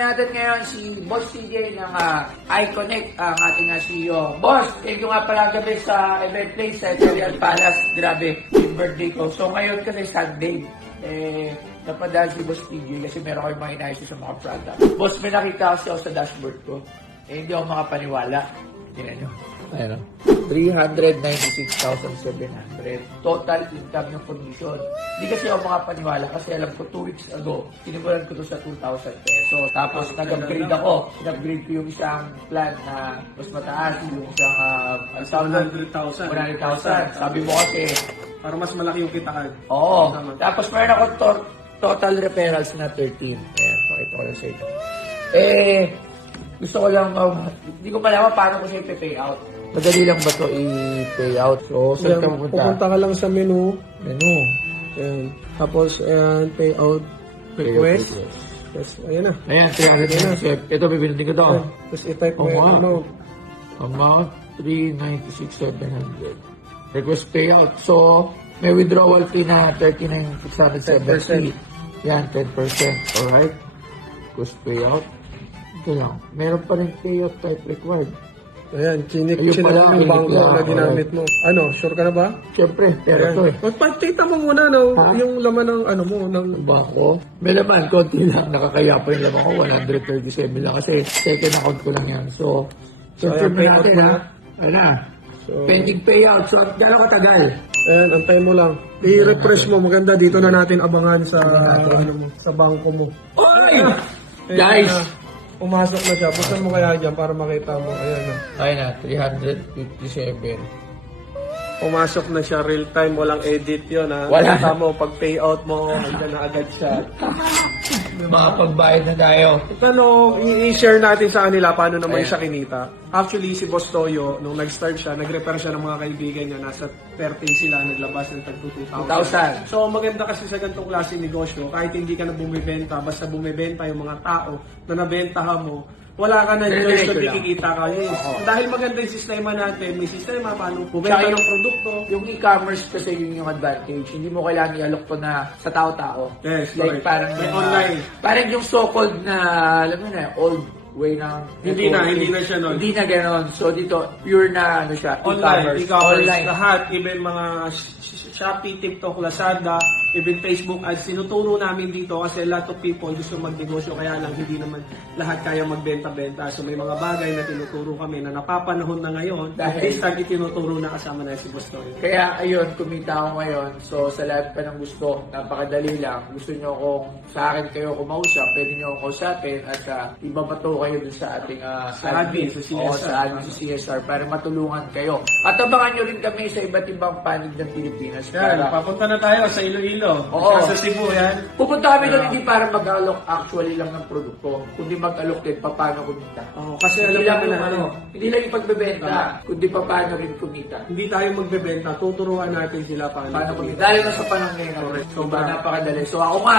natin ngayon si Boss TJ ng iConnect, ang ating CEO. Boss, thank you nga pala gabi sa event place sa Italian Palace. Grabe, yung birthday ko. So ngayon kasi Sunday, napadaan si Boss TJ kasi meron kayong mga inayos sa mga product. Boss, may nakita kasi ako sa dashboard ko. Hindi ako makapaniwala. Tingnan nyo. Ayan o. 396,700 total income ng commission. Hindi kasi ako makapaniwala kasi alam ko 2 weeks ago, tinimulan ko to sa 2,000 pesos. Tapos nag-upgrade ako. Nag-upgrade ko yung isang plan na mas mataas, yung isang 100,000. 100,000. Sabi mo kasi, Para mas malaki yung kitaan. oo. Tapos meron ako total referrals na 13. Ayan, pakita ko lang sa inyo. Gusto ko lang, hindi ko malaman paano ko siya i-pay out. Madali lang ba ito i-pay out? So, saan ka pupunta? Pupunta ka lang sa menu. Menu. Ayan. Tapos, ayan, payout request. Yes, ayan na. Ayan, 397. Ito, bibinitin ko ito. Ayan. Tapos, i-type mo yung amount. Amount, 396,700. Request payout. So, may withdrawal fee na 39,670. Yan, 10%. Alright. Request payout. Ito lang. Meron pa rin payout type required. Ayan, Ayun chinik pala, yung bangko ayun na pala. ginamit mo. Ano, sure ka na ba? Siyempre, pero ito eh. Magpakita mo muna, no? Ha? Yung laman ng, ano mo, ng... Bako. May laman, konti lang. Nakakaya pa yung laman ko. 137 lang kasi second account ko lang yan. So, confirm ayan, natin payout ha. mo Ano na? So, Pending payout. So, gano'ng katagal? ayan, antayin mo lang. I-refresh mo. Maganda, dito na natin abangan sa, ano mo, sa bangko mo. Oy! Ayan Guys! na. Pumasok na siya. Punta mo kaya dyan para makita mo. Ayan na. Ayun na, 357. Pumasok na siya real time, walang edit yun ha. Wala. Kita mo, pag payout mo, andyan na agad siya. Makapagbayad na tayo. Ito no, i-share natin sa kanila paano naman Ayan. siya kinita. Actually, si Boss Toyo, nung nag-start siya, nag-repair siya ng mga kaibigan niya, nasa 13 sila, naglabas ng tag 2,000. 2,000. So, maganda kasi sa ganitong klase negosyo, kahit hindi ka na bumibenta, basta bumibenta yung mga tao na nabentahan mo, wala ka na choice Diretso kung lang. kikita ka. Yes. Oo. Dahil maganda yung sistema natin, may sistema paano bumenta Tsaka ng produkto. Yung e-commerce kasi yun yung advantage. Hindi mo kailangan i-alok to na sa tao-tao. Yes, Like correct. parang May yung, online. Parang yung so-called na, alam mo na, old way ng... Hindi na siya nun. Hindi na ganon. So dito, pure na ano siya, Online, e-commerce, Online. lahat, even mga Shopee, TikTok, Lazada, even Facebook ads, sinuturo namin dito kasi a lot of people gusto magnegosyo kaya lang hindi naman lahat kaya magbenta-benta. So may mga bagay na tinuturo kami na napapanahon na ngayon Dahil- at this time itinuturo na kasama na si Boss Toyo. Kaya ayun, kumita ako ngayon. So sa lahat pa ng gusto, napakadali lang. Gusto nyo kung sa akin kayo kumausap, pwede nyo akong kausapin at ibabato kayo dun sa ating Sa admin, sa CSR. Oo, sa admin, sa CSR para matulungan kayo. At abangan nyo rin kami sa iba't ibang panig ng Pilipinas. Yan, papunta na tayo sa Iloilo. Oo. Sa Cebu yan. Pupunta kami doon hindi para mag-alok actually lang ng produkto, kundi mag-alok din paano kumita. Oh, kasi Hindi alam lang naman yung na ano, hindi lang yung pagbebenta, kundi paano rin kumita. hindi tayo magbebenta, tuturuan natin sila Paano kumita. Dahil nasa panahon ngayon, Correct. so ba napakadali. So ako nga,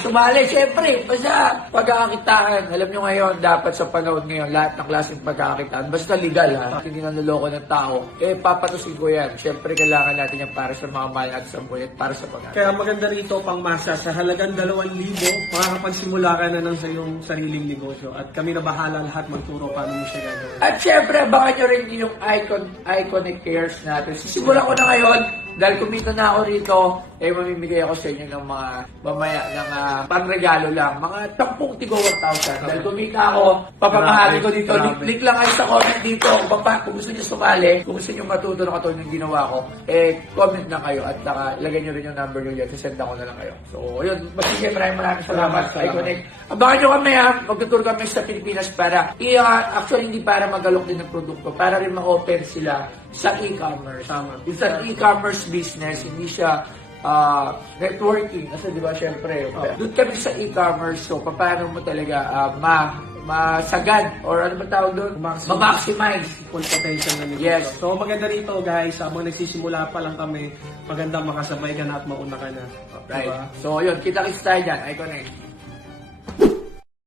sumali, syempre, basta pagkakakitaan. Alam nyo ngayon, dapat sa panahon ngayon, lahat ng klaseng pagkakakitaan, basta legal ha, hindi naloloko ng tao, papatusin ko yan. Syempre, kailangan natin yan para sa mga mahal natin sa buhay at para sa pag-aaral. Kaya maganda rito pang masa sa halagang 2,000, makakapagsimula ka na ng sa iyong sariling negosyo at kami na bahala lahat magturo paano mo siya gagawin. At syempre, abangan nyo rin yung Iconic Cares natin. Sisimulan ko na ngayon, dahil kumita na ako rito, mamimigay ako sa inyo ng mga mamaya ng panregalo lang. Mga 10 tigo 1,000. Dahil kumita ako, papamahali ko dito. Grabe. Link lang kayo sa comment dito. Kung gusto nyo sumali, kung gusto nyo matuto na katulad ng ginawa ko, comment na kayo at lagay nyo rin yung number nyo dyan. Sasend ako na lang kayo. So, yun. Sige, maraming salamat sa Iconic. Abangan nyo kami magtutur kami sa Pilipinas para, actually hindi para magalok din ng produkto, para rin ma-open sila sa e-commerce. Tama. It's an e-commerce business, hindi siya networking. Kasi di ba, syempre, doon kami sa e-commerce, so paano mo talaga masagad or ano ba tawag doon? Ma-maximize. Full potential na negosyo. Yes. So maganda rito guys, habang nagsisimula pa lang kami, maganda makasabay ka na at mauna ka na. Right. Diba? So, yun, kita-kits tayo dyan. Iconic.